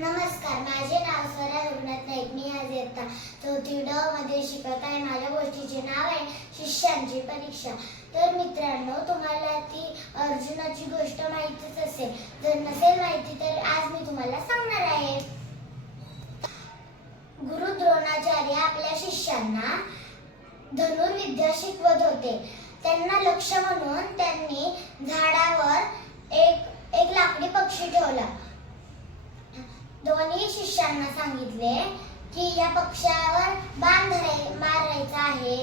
नमस्कार माझे नाव स्वरा रघुनाथ नाईक. मी आज येता चौथी ड मध्ये शिकत आहे. माझ्या गोष्टीचे नाव आहे शिष्यांची परीक्षा. तर मित्रांनो तुम्हाला ती अर्जुनाची गोष्ट माहितीच असेल. जर नसेल माहिती तर आज मी तुम्हाला सांगणार आहे. गुरु द्रोणाचार्य आपल्या शिष्यांना धनुर्विद्या शिकवत होते. त्यांना लक्ष म्हणून त्यांनी झाडा दोन्ही शिष्यांना सांगितले की या पक्षावर बाण धराय मारायचा आहे.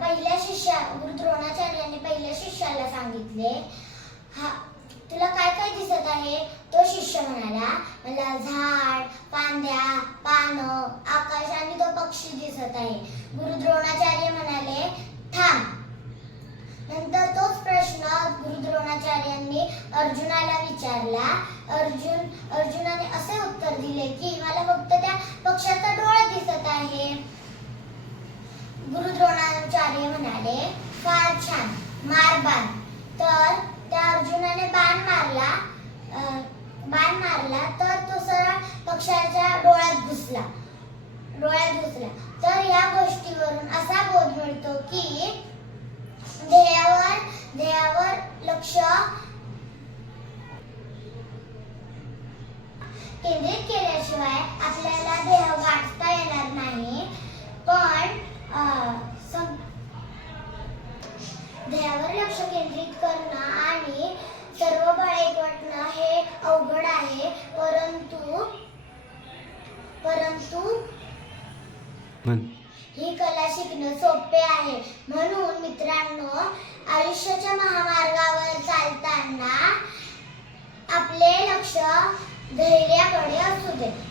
पहिल्या शिष्या गुरु द्रोणाचार्यांनी पहिल्या शिष्याला सांगितले हा तुला काय काय दिसत आहे? तो शिष्य म्हणाला मला झाड फांद्या पानं आकाश आणि तो पक्षी दिसत आहे. गुरु द्रोणाचार्य म्हणाले थांब. नंतर तोच प्रश्न गुरु द्रोणाचार्यांनी अर्जुनाला विचारला. अर्जुन अर्जुनाने असे उत्तर दिले की मला फक्त त्या पक्षाचा डोळा दिसत आहे गुरु द्रोणाचार्य म्हणाले फार छान मार बाण. तर त्या अर्जुनाने बाण मारला बाण मारला तर तो सरळ पक्षाच्या डोळ्यात घुसला. डोळ्यात घुसला. तर या गोष्टीवरून असा बोध मिळतो की ध्येयावर ध्येयावर लक्ष केंद्रित केल्याशिवाय आपल्या ध्येयावर लक्ष केंद्रित करणं आणि सर्व बळ एकवटणं हे अवघड आहे. परंतु परंतु ही कला शिकणं सोपे आहे. म्हणून मित्रांनो आयुष्याच्या महामार्गावर चालताना आपले लक्ष धैर्याकडे असू दे.